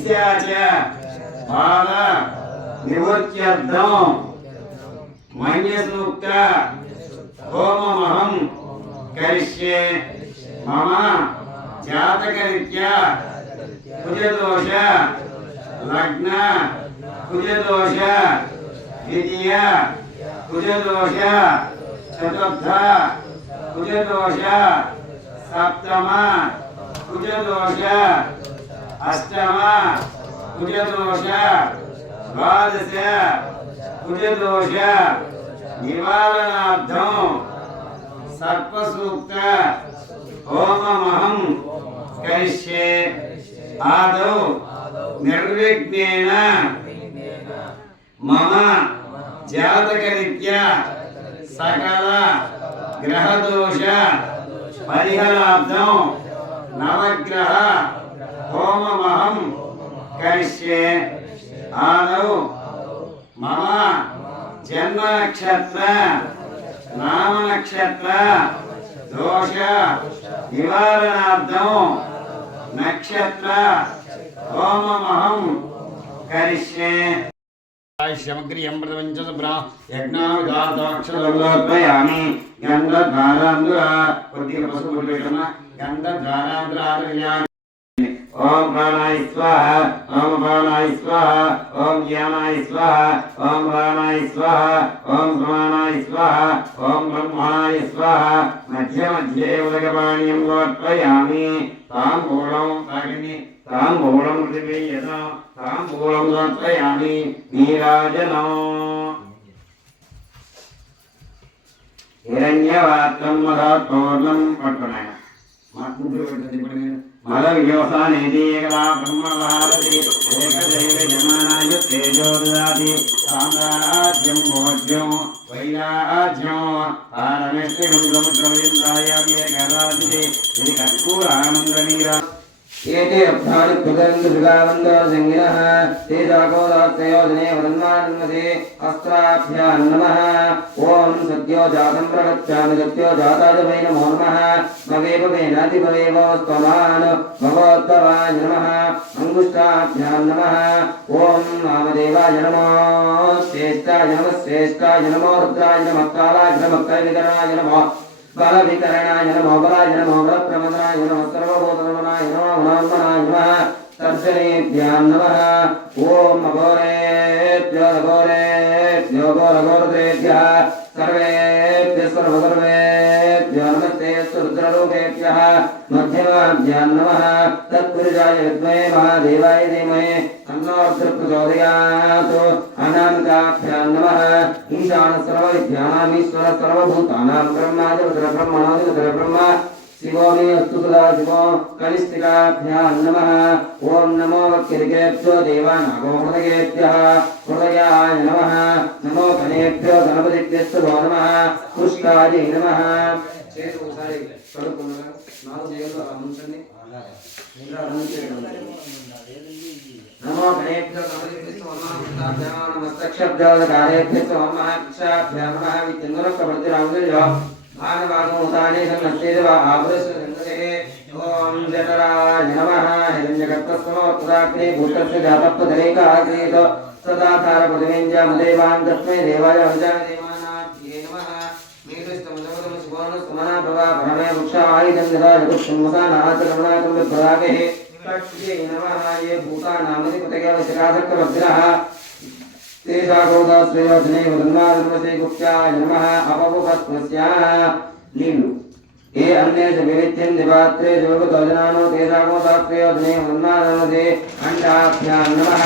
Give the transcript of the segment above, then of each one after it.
पिशाच बाध निवृत्त्यर्थं मन्यसूक्त होममहं करिष्ये मम जातकरीत्या कुजदोष लग्न कुजदोष द्वितीय कुजदोष चतुर्थ कुजदोष सप्तम कुजदोष अष्टम कुजदोष द्वादश कुजदोष निवारणार्थं सर्पसूक्त होममहं करिष्ये आदौ निर्विघ्नेन मम जातकरीत्या सकल ग्रहदोष परिहारार्थं नवग्रह होममहं करिष्ये आदौ मम जन्म नक्षत्र नाम नक्षत्र दोष निवारणार्थं नक्षत्र होममहं करिष्ये शमग्रियं प्रपञ्चसुब्रा यज्ञाविधाताक्षरलोकयामि गन्धद्वारान्धुरा प्रतीकपशुपुरुषेण गन्धद्वारान्धुरादर्या ओम प्राणाय स्वाहा ओम प्राणाय स्वाहा ओम ज्ञानाय स्वाहा ओम प्राणाय स्वाहा ओम समानाय स्वाहा ओम ब्रह्माय स्वाहा मध्ये मध्ये उदकपाणीयं समर्पयामि ताम्बूलं अग्नि ताम्बूलं पृथिवीयत ताम्बूलं समर्पयामि नीराजनं हिरण्यवात्रं मदात्पूर्णं पट्टनाय मलव्योसानेति एकदा ब्रह्मभारति एकदैव जमानाय तेजो ददाति साम्राज्यं भोज्यं वैराज्यं पारमेष्टिकं समुद्रमयन्ताय एकदाति इति कर्पूरानन्दनीरा एते रब्धानि कृतन्त सुगावन्तो संगिनः ते जागोदात्तयोजने वदन्मानन्मसे अस्त्राभ्यां नमः ॐ सद्यो जातं प्रगच्छामि सद्यो जाताय वै नमो नमः भवेव वेनाधिभवेव स्तवान् भगवद्भवाय नमः अङ्गुष्ठाभ्यां नमः ॐ वामदेवाय नमो श्रेष्ठाय नमो रुद्राय नमः कालाय नमः कैविकराय नमः बलविकरणाय नमो बलाय नमो बलप्रमदाय नमः सर्वभूतनमनाय नमो गुणात्मनाय नमः तर्जनेभ्यां नमः ॐ अघोरेभ्यो घोरघोरतेभ्यः सर्वेभ्यः सर्वसर्वेभ्यो नमस्ते रुद्ररूपेभ्यः मध्यमाभ्यां नमः तत्पुरुषाय विद्महे महादेवाय धीमहि तन्नो रुद्रः प्रचोदयात् अनामिकाभ्यां नमः ईशान सर्वविद्यानाम् ईश्वर सर्वभूतानां ब्रह्मादिरुद्रब्रह्मणादिरुद्रब्रह्म शिवो मे अस्तु सदा शिवो कनिष्ठिकाभ्यां नमः ॐ नमो वक्किरिकेभ्यो देवानागो हृदयेभ्यः हृदयाय नमः नमो गणेभ्यो गणपतिभ्यस्तु नमः पुष्टाय नमः नमो गणेभ्यो गणपतिभ्यस्तु नमः नमस्तक्षभ्योदकारेभ्यस्तु नमः भिक्षाभ्यां नमः विद्युन्नरप्रवर्तिरामदयो भागवागोतानि सन्नस्तेवा आभृतसंगते ओम जठराय नमः हिरण्यगर्भस्वमोत्तराग्ने भूतस्य जातपदरेकाग्नेत सदाधारपदवेञ्जामदेवान् तस्मै देवाय अजादेवानाभ्ये नमः मेघस्तमदवदम सुवर्णस्तमना भवा परमे वृक्षायुधन्धरा जगत्संवसानाचरणाकं विभ्रागे तस्यै नमः ये भूतानामधिपतये वशकासक्तवज्रः ते जागोदाश्रयोजने वदन्मादन्वसे गुप्त्याय नमः अपवपस्वस्या लीलु ये अन्ये च विविध्यं दिवात्रे जोगतोजनानो ते जागोदाश्रयोजने वदन्मादन्वसे अण्डाभ्यां नमः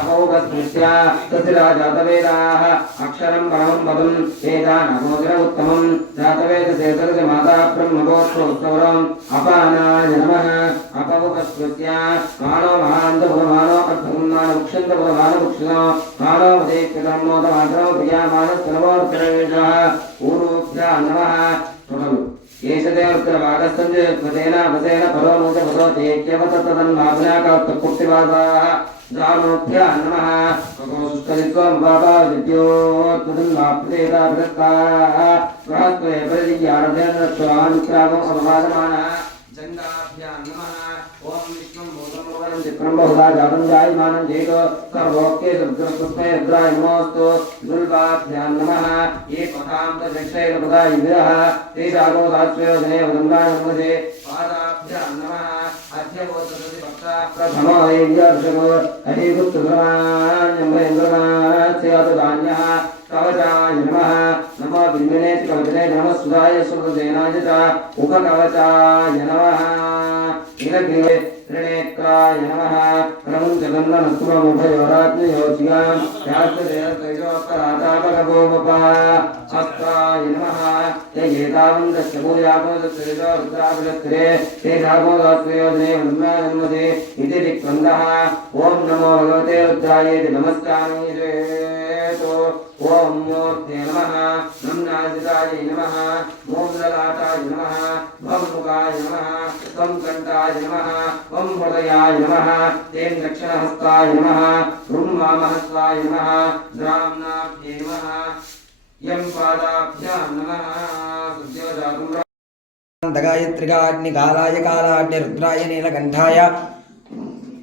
अपवपस्वस्या तस्या जातवेदाः अक्षरं परमं पदं वेदानागोचर उत्तमं जातवेदसे तस्य माता ब्रह्मगोत्रोत्सवरम् अपानाय नमः अपवपस्वस्या मानो महान्तपुरमानो अर्थपुन्नानो वृक्षन्तपुरमानो वृक्षणो मानो मदेकृतं मोदमात्रं प्रियामानस्तनवोत्तरवेशः ऊरुभ्यां नमः तुणलु येषते उत्तरभागस्तञ्जयत्वतेन वसेन परोमोदपदो तेक्यवततन्मापुनाकात्तपुर्तिवासाः जामोभ्यां नमः ककोसुष्टलित्वं बाबा विद्योत्तदन्माप्रेताभिरस्ताः बृहस्पते परिज्ञानधेनत्वानुक्रामम् अपवादमानः जङ्गाभ्यां नमः ॐ विष्णुं भूतं चित्रं बहुधा जातं जायमानं चेतो सर्वोक्ते सद्गुणपुष्पे रुद्राय नमोऽस्तु दुर्गाभ्यां नमः ये पदां तद्रक्षैरपदा युधः तेषागो दास्योजने वदन्दाय नमसे पादाभ्यां नमः अध्यवोतसति भक्ता प्रथमो ऐव्यार्षको हरिगुप्तधर्मान्यम्रेन्द्रमास्यातदान्यः कवचाय नमः नमो बिन्विनेति कवचने नमः सुधाय सुरसेनाय च उपकवचाय नमः नीलग्रीवे त्रिनेत्राय नमः प्रमुञ्चगन्धनस्तुममुभयोराज्ञयोचिगां शास्त्रदेवतैजोत्तरातापकगोपा हस्ताय नमः यगेतावन्दस्य भूयागोदत्सरितो रुद्राभिषक्तिरे तेषागोदास्त्रयोजने वृन्दाजन्मसे इति दिक्वन्दः ॐ नमो भगवते रुद्रायेति नमस्कारामि चेतो ॐ मूर्ते नमः नम्नाजिताय नमः मूललाटाय नमः भवमुखाय नमः त्वं कण्ठाय नमः त्वं हृदयाय नमः तेन दक्षिणहस्ताय नमः रुम्मामहस्ताय नमः द्राम्नाभ्ये नमः यं पादाभ्यां नमः गायत्रिकाग्निकालाय कालाग्नि रुद्राय नीलकण्ठाय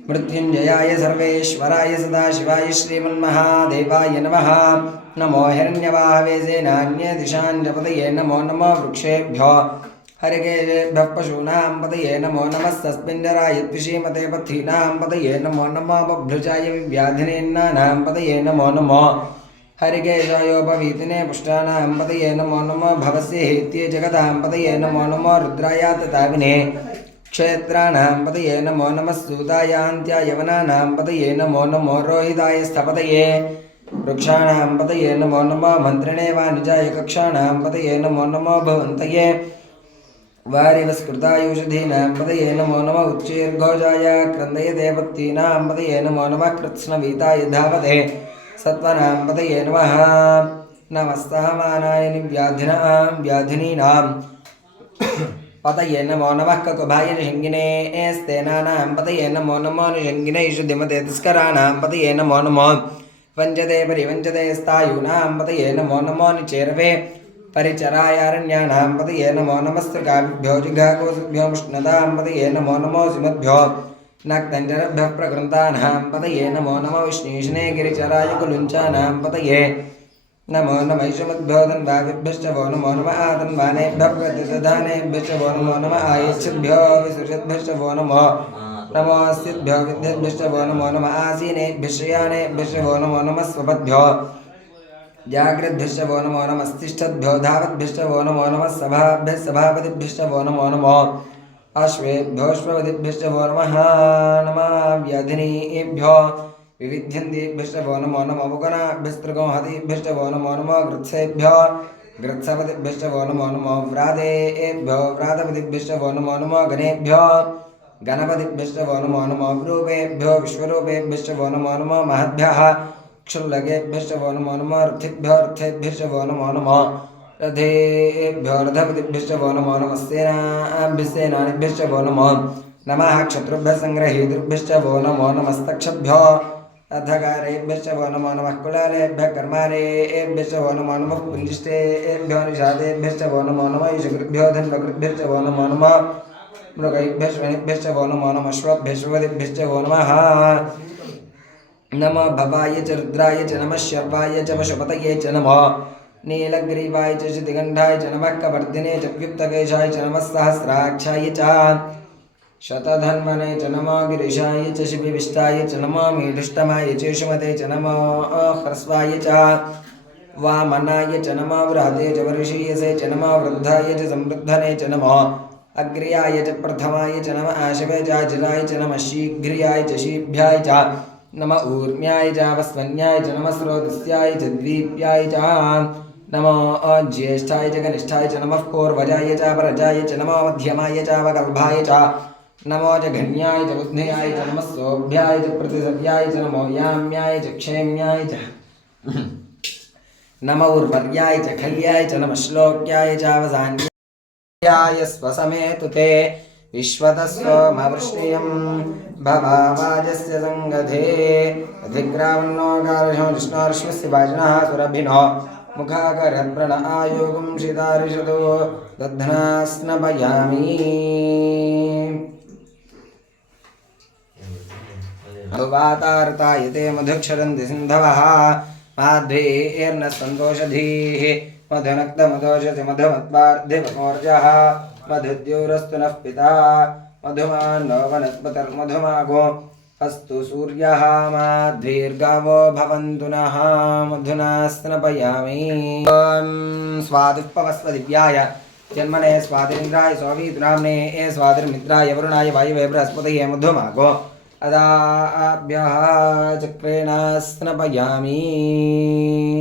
मृत्युंजयाय सर्वेश्वराय सदाशिवाय श्रीमन्महादेवाय नमः नमो हिरण्यवाहवे सेनान्यदिशाञ्जपतये नमो नमो वृक्षेभ्यो हरिकेशेभ्यः पशूनां पतये नमो नमस्तस्मिन्नराय द्विषीमते पथीनां पतये नमो नमो बभ्रुजाय विव्याधिनेन्नानां पतये नमो नमो हरिकेशायोपवीतिने पुष्टानां पतये नमो नमो भवस्य हेत्ये जगतां पतये नमो नमो रुद्राय तताविने क्षेत्राणां पतये नमो नमः सूतायान्त्याय वनानां पतये नमो नमो रोहिताय स्थपतये वृक्षाणां पतये नमो नमो मन्त्रिणे वाणिजाय कक्षाणां पतये नमो नमो भवन्तये वारिवस्कृतायुषधीनां पतये नमो नमः उच्चैर्घोषाय क्रन्दये देवत्तीनां पतये नमो नमः कृत्स्नवीताय धावते सत्त्वनां पतये नमः नमस्तामानाय व्याधिनां व्याधिनीनां पतये नमो नमः ककुभाय निषङ्गिने स्तेनानां पतये नमो नमो निषङ्गिनेषु धिमते तिस्कराणां पतये नमो नमो वञ्चते परिवञ्चते स्थायूनां पतये नमो नमो निचेरवे परिचरायारण्यानां पतये नमो नमस्त्रिकाभ्यो जिघाकोसुभ्यो मुष्णतां पतये नमो नमो सिमद्भ्यो नक्तञ्जरभ्यः प्रकृन्तानां पतये नमो नमो विष्णीष्णे गिरिचराय कुलुञ्चानां पतये नमो नमैषुमद्भ्यो धन्वाभिभ्यश्च वो नमो नमः आतन्वानेभ्यः प्रतिदधानेभ्यश्च वो नमो नमः आयच्छद्भ्यो विसृजद्भ्यश्च वो नमो नमोऽस्तिभ्यो विद्यद्भ्यश्च वो नमो नमः आसीनेभ्यश्च यानेभ्यश्च वो नमो नमः स्वपद्भ्यो जाग्रद्भ्यश्च वो नमो नमस्तिष्ठद्भ्यो धावद्भ्यश्च वो नमो नमः सभाभ्यः सभापतिभ्यश्च वो नमो नमो अश्वेभ्योऽश्वपतिभ्यश्च वो नमः नमः व्याधिनीभ्यो विविध्यन्तेभ्यश्च वो नमो नमः मुगनाभ्यस्त्रिगोहतीभ्यश्च वो नमो नमः गृत्सेभ्यो गृत्सपतिभ्यश्च वो नमो नमः व्रातेभ्यो व्रातपतिभ्यश्च वो नमो नमः गणेभ्यो गणपतिभ्यश्च वो नमो नमः विरूपेभ्यो विश्वरूपेभ्यश्च वो नमो नमः महद्भ्यः क्षुल्लकेभ्यश्च वो नमो नमः रथिभ्यो रथेभ्यश्च वो नमो नमः रथेभ्यो रथपतिभ्यश्च वो नमो नमः सेनाभ्यश्च वो नमो नमः क्षत्रुभ्यः सङ्ग्रहीतृभ्यश्च वो नमो नमस्तक्षभ्यो अधकारेभ्यश्च वो नमो नमः कुलालेभ्यः कर्मारेभ्यश्च वो नमो नमः पुञ्जिष्टेभ्यो निषादेभ्यश्च वो नमो नमः ईशकृभ्यो धन्वकृभ्यश्च वो नमो नमः मृगैभ्यश्च वो नमो नमः श्वभ्यश्वपतिभ्यश्च वो नमः नमः भवाय च रुद्राय च नमः शर्वाय च पशुपतये च नमः नीलग्रीवाय च शितिगण्ठाय च नमः कवर्धिने च व्युक्तकेशाय च नमः सहस्राक्षाय च शतधन्वने च नमो गिरिशाय च शिबिविष्टाय च नमो मीढुष्टमाय च शुमते च नमो ह्रस्वाय च वामनाय च नमो वृहते च वर्षीयसे च नमो वृद्धाय च संवृद्धने च नमो अग्र्याय च प्रथमाय च नमः आशवे च अजिलाय च नमः शीघ्र्याय च शीभ्याय च नमः ऊर्म्याय च वस्वन्याय च नमः स्रोतस्याय च द्वीप्याय च नमो ज्येष्ठाय च कनिष्ठाय च नमः पूर्वजाय च परजाय च नमो मध्यमाय च वगल्भाय च नमो जघन्याय च बुद्ध्याय च नमः सोभ्याय च प्रतिसव्याय च नमो याम्याय च क्षेम्याय च नमो उर्वर्याय च खल्याय च नमः श्लोक्याय च अवसान्याय स्वसमेतु ते विश्वतस्वमवृष्टियं भवावाजस्य संगधे अधिग्रावन्नो गार्षो विष्णोर्श्वस्य वाजिनः सुरभिनो मुखाकरत्प्रण आयोगं शितारिषतो दध्नास्नपयामि वातार्तायते मधुक्षरन्ति सिन्धवः माध्वीर्न सन्तोषधीः मधुनक्तमधोषति मधुमत्वार्धिमोर्जः मधुद्यूरस्तु नः पिता मधुमान्नो वनस्पतिर्मधुमागो अस्तु सूर्यः माध्वीर्गावो भवन्तु नः मधुना स्नपयामि स्वादिपवस्वदिव्याय जन्मने स्वादिन्द्राय सोवीतुनाम्ने स्वादिर्मित्राय वरुणाय वायुवे बृहस्पतये मधुमागो अदाभ्यः चक्रेण स्नपयामि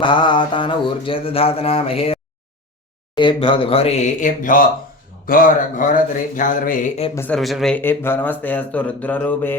तान ऊर्जे दधातनामहे एभ्यो घोरेभ्यो घोरतरेभ्यः सर्वेभ्यः सर्वशर्वेभ्यो नमस्ते अस्तु रुद्ररूपे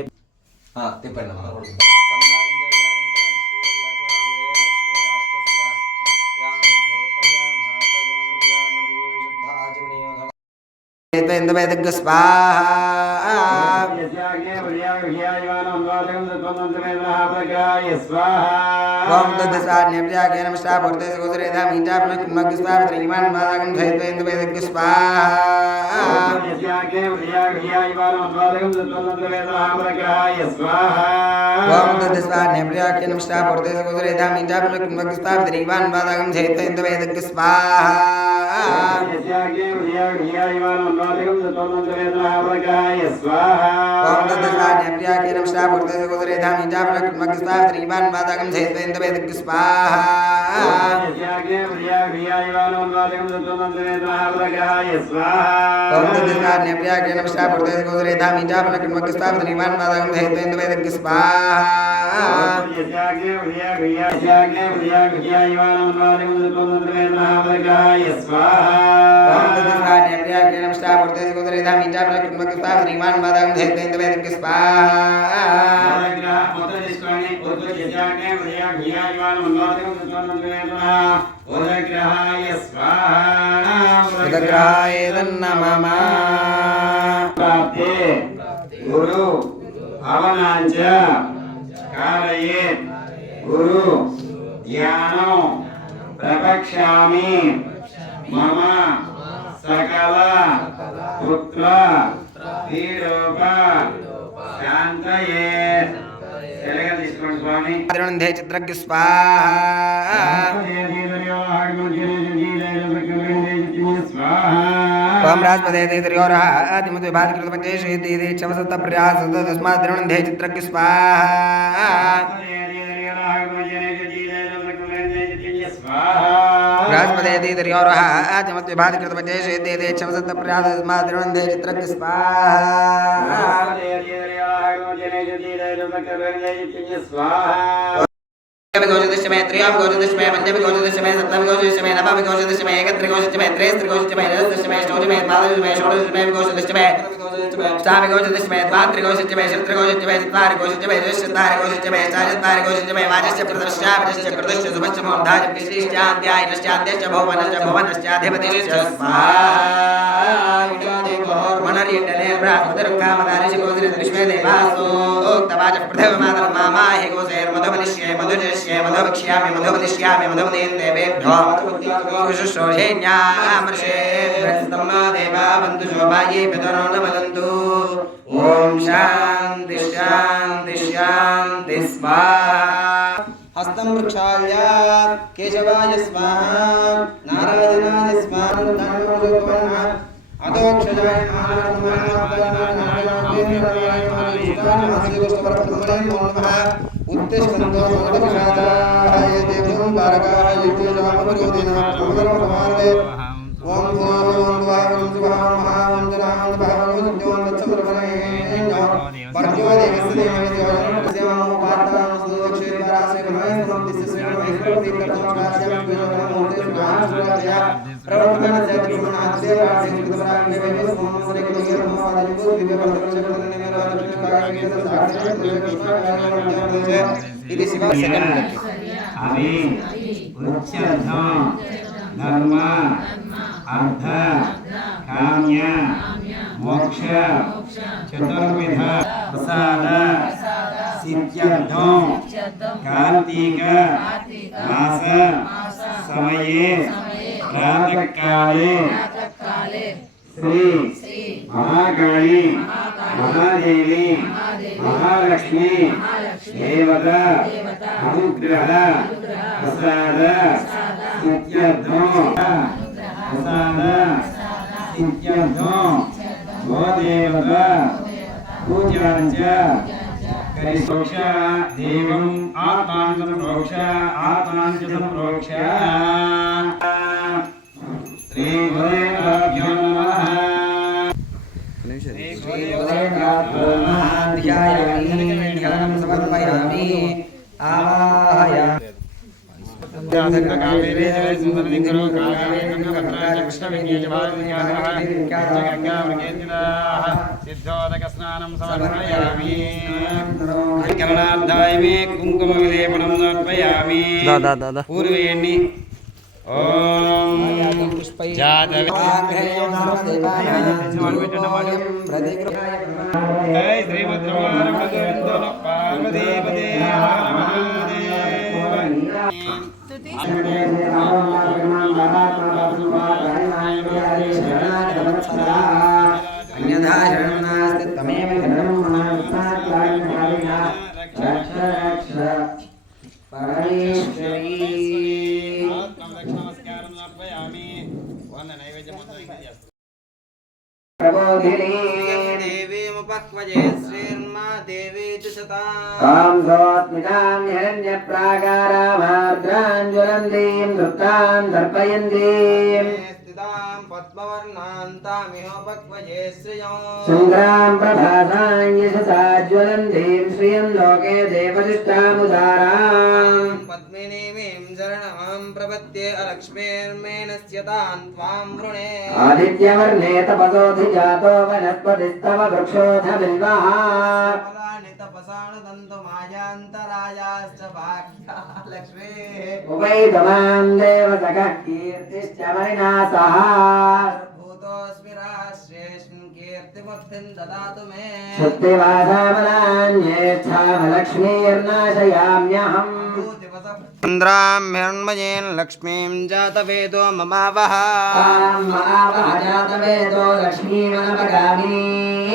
गुरु अवनांच कारयेत् गुरु ज्ञानो प्रवक्ष्यामि मम सकल पुत्र धीरोप शांतये स्वामी चित्रज्ञ स्वाहा ओम राजपदे देवयोरः आदिमते भाद्रकृत पंचेषु देदे चवसत प्रयास तस्मात् द्रवणधे चित्रज्ञ स्वाहा राजपदे देवयोरः आदिमते भाद्रकृत पंचेषु देदे चवसत प्रयास तस्मात् द्रवणधे चित्रज्ञ स्वाहा गोचदशमे त्रयोगोचदशमे पंचमगोचदशमे सप्तमगोचदशमे नवमगोचदशमे एकत्रिगोचदशमे त्रयस्त्रिगोचदशमे दशदशमे षोडशमे द्वादशमे षोडशमे गोचदशमे अष्टामगोचदशमे द्वात्रिगोचदशमे षट्रिगोचदशमे चत्वारिगोचदशमे चतुश्चत्वारिगोचदशमे चतुश्चत्वारिगोचदशमे वाचश्च कृतश्च शुभश्च मोर्धाच कृष्णश्चाद्यायनश्चाद्यश्च भुवनश्च मनर्यण्डने ब्राह्मणकामदानिश गोचरदशमे देवासोक्तवाच पृथ्वीमातर्मामाहि गोचैर्मधुमनिष्ये मधुजश्ये मधुवक्ष्यामि मधुवदिष्यामि मधुवदेन देवेभ्यो शुश्रूषेण्यामर्षे देवा बन्धु शोभाये पितरो न वदन्तु ॐ शान्ति शान्ति शान्ति स्वाहा हस्तं वृक्षाय केशवाय स्वाहा नारायणाय स्वाहा अदोक्षजाय उत्तिष्ठन्तो मदविषादाय देवं बालकाय युक्तिजामरोदिना प्रभुर्भवाने ओम भुवं सुभां महां जनां भवं सुद्यों तत्समरवने परजो देवस्य देवस्य सेवं पातां सुदक्षिणासे भवं दिस्य सेवं कर्तव्यास्य विजोनमोते सुधांशराजया प्रवर्तनस्य त्रिगुणास्य वास्य कृतप्राज्ञे वेदसमोदे कुलगिरं मादिको दिव्यवर्तनचक्रनिर्वाणस्य इति शिव सेकंड अभी उच्चर्थ धर्म अर्थ काम्य मोक्ष चतुर्विध प्रसाद सिद्ध्यर्थं कार्तिक मास समये प्रातःकाले श्री महाकाली महादेवी महालक्ष्मी देवता अनुग्रह प्रसाद सिद्ध्यर्थो प्रसाद सिद्ध्यर्थो वो देवता पूज्याञ्च करिष्योक्ष देवम् आत्मानं संप्रोक्ष आत्मानं च संप्रोक्ष श्री गुरुदेवाभ्यो नमः समर्पयामि आवाहयामि सिद्धोदकस्नानं समर्पयामि करणार्थाय मे कुङ्कुमविलेपनं समर्पयामि पूर्वेणि ओम अन्यथा शरणं नास्ति त्वमेव शरणं परमेश्वरी देवीमुपह्वये श्रीर्मा देवी च सता तां सोऽस्मितां हिरण्यप्राकारामार्द्रां ज्वलन्तीं नृत्तां दर्पयन्तीं स्थितां पद्मवर्णान्तामिहोपह्वये श्रियं सङ्ग्रां प्रभासां यशसा ज्वलन्तीं श्रियं लोके देवशिष्टामुदारां पद्मिनीमीं शरणमहं प्रपद्ये अलक्ष्मीर्मेणस्य तां त्वां वृणे आदित्यवर्णे तपसोऽधिजातो वनस्पतिस्तव वृक्षोऽथ बिल्वः फलानि तपसानुदन्तमायान्तरायाश्च भाग्या लक्ष्मी उपैतमां देवसखः कीर्तिश्च मणिना सह भूतोऽस्मि राश्रेष्ठं कीर्तिमुक्तिं ददातु मे शुद्धिवासामलान्येच्छामलक्ष्मीर्नाशयाम्यहम् इन्द्रां हिरण्मयेन लक्ष्मीं जातवेदो ममावः जातवेदो लक्ष्मीमनपगामी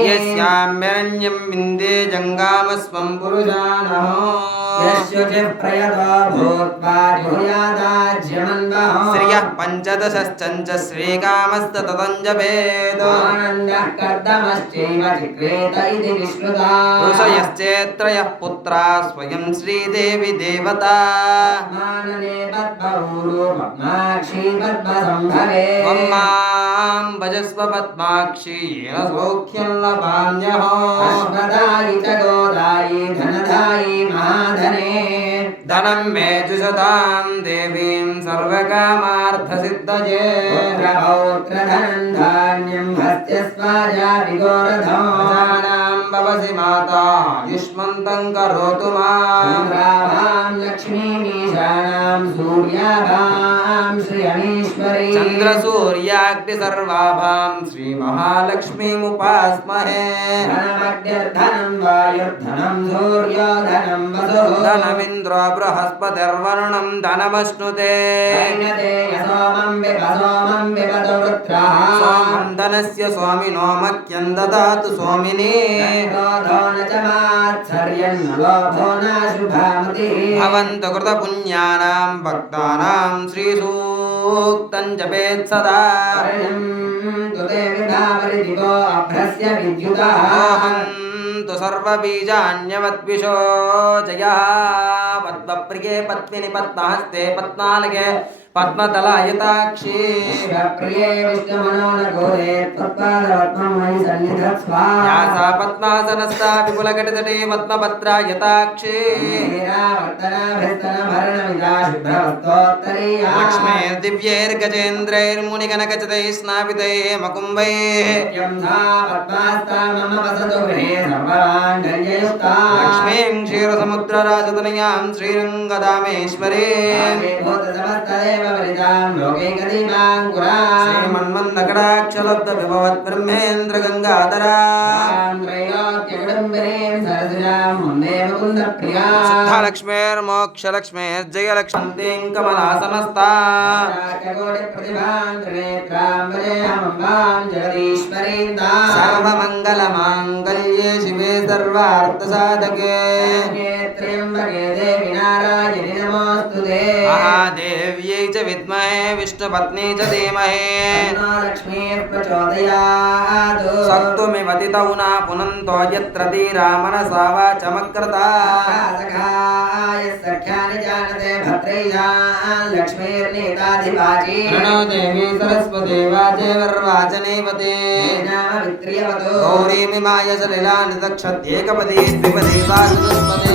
यस्यां हिरण्यं विन्दे जङ्गामस्वं पुरुषानः यस्युचिः प्रयतो भूत्वा जुहुयादाज्यमन्वः श्रियः पञ्चदशश्चञ्च श्रीकामस्ततञ्जभेद आनन्दः कर्दमश्चैव चिक्रेत इति विश्रुता ऋषयश्चेत्रयः पुत्रा स्वयं श्रीदेवी देवता मानने पद्मऊरो पद्माक्षी पद्मसम्भवे मां भजस्व पद्माक्षी येन सौख्यं लभाम्यहो अश्वदायि च गोदायि धनदायि महाधने धनं मे जुषतां देवीं सर्वकामार्थसिद्धये पुत्रपौत्रधनं धान्यं हस्त्यस्वाजा विगोरधं प्रजानां भवसि माता युष्मन्तं करोतु मां चन्द्राभां लक्ष्मीमीशानां सूर्याभां श्रियमीश्वरी चन्द्रसूर्याग्निसर्वाभां श्रीमहालक्ष्मीमुपास्महे धनमग्निर्धनं वायुर्धनं सूर्योधनं वसुः धनमिन्द्रो बृहस्पतिर्वरुणं धनमश्नुते सोमं विपदो वृत्रः सोमं धनस्य स्वामिनो मह्यं ददातु स्वामिनी क्रोधो न च मात्सर्यं न लोभो न शुभामतिः भवन्तु कृतपुण्यानां भक्तानां श्रीसूक्तं जपेत् सदा तुते विभावरिदिवो अभ्रस्य विद्युतः तु सर्वबीजान्यवद्विषो जयः पद्मप्रिये पद्मिनि पद्महस्ते पद्मालके पद्मदलायताक्षी प्रिये विष्णुमनोनगोरे त्वत्पादपद्मं मयि सन्निधत्स्व या सा पद्मासनस्था विपुलकटितटे पद्मपत्रायताक्षी लक्ष्मीर्दिव्यैर्गजेन्द्रैर्मुनिगणकचितैः स्नापितैः मकुम्भैः लक्ष्मीं क्षीरसमुद्रराजतनयां श्रीरङ्गदामेश्वरी श्रीमन्मन्दकटाक्षलब्धविभवद्ब्रह्मेन्द्र गङ्गाधरा शुद्धलक्ष्मीर्मोक्षलक्ष्मीर्जयलक्ष्मीं कमलासनस्था सर्वमङ्गलमाङ्गल्ये शिवे सर्वार्थसाधके त्र्यम्बके देवी नारायणि नमोऽस्तुते महादेव्यै च विद्महे विष्णुपत्नी च धीमहि तन्नो लक्ष्मीर्प्रचोदयात् सत्त्वमिव तितौ न पुनन्तो यत्र धीरा मनसा वाचमकृता सखाय सख्यानि जानते भद्रैषां लक्ष्मीर्नीताधिवाची प्रणो देवी सरस्वती वाचेवर्वाचनेवते नाम वित्रियवतो गौरीमिमाय सलिला निदक्षत्येकपदी द्विपदी वा चतुष्पदी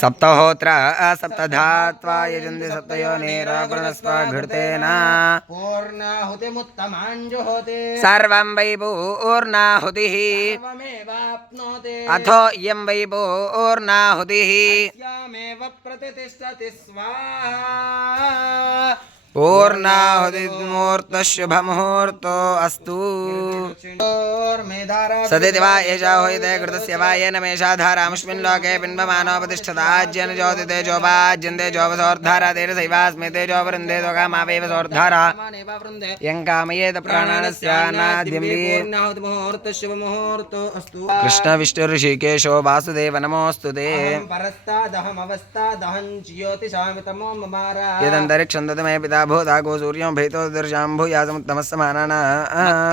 सप्तहोत्र सप्तधात्वा यजन्ति सप्तयोनिरापुरस्वाघृतेन पूर्णाहुतिमुत्तमाञ्जुहोति सर्वं वै पूर्णाहुतिः अथो इयं वै पूर्णाहुतिः अस्यामेव प्रतिष्ठति स्वाहा पूर्णाहुतिमुहूर्तशुभमुहूर्तो अस्तु सदिति वा एषा होयते कृतस्य वा येन मेषा धारामस्मिन् लोके बिम्बमानोपतिष्ठताज्येन ज्योतिते जोपाज्यन्ते जोपसोर्धारा तेन सैवास्मि तेजोवृन्दे त्वकामावेव सोर्धारा यं कामयेत प्राणानस्यानाद्यं कृष्णविष्णुऋषिकेशो वासुदेव नमोऽस्तु ते यदन्तरिक्षं ददमे पिता भूतागो सूर्यं भैतो दर्शां भूयासमुत्तमस्समानाना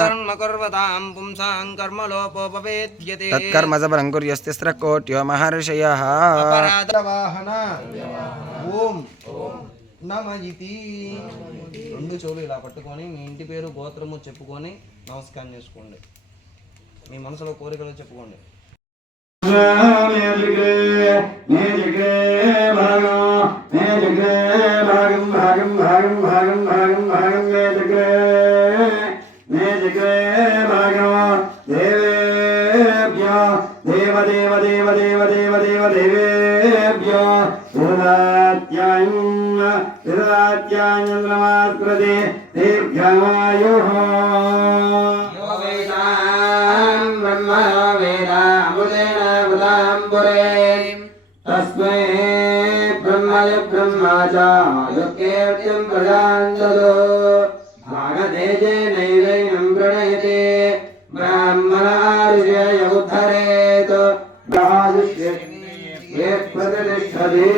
कर्म कुर्वतां पुंसां कर्मलोपोपवेद्यते तत्कर्म सबलं कुर्यस्तिस्रः कोट्यो महर्षयः अपराधवाहन ఓం నమ ఇతి రెండు చెవులు ఇలా పట్టుకొని మీ ఇంటి పేరు గోత్రము చెప్పుకొని నమస్కారం చేసుకోండి మీ మనసులో కోరికలు చెప్పుకోండి देव देव देव देव देव देव देवेभ्यो नमस्कृते दीर्घमायुः ब्रह्मणो वेदामुदेन बुधाम्बुरे तस्मै ब्रह्मय ब्रह्मा च युक्तेर्यं प्रजाञ्जलो भागदेजेनैवैनं प्रणयते ब्राह्मणार्षय उद्धरेत् ये प्रतिष्ठते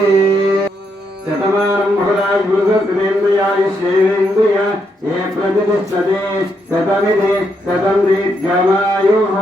शतमानं भुवनायुष्येन्द्रिय ये प्रतिष्ठते शतमिति शतं दीर्घमायुः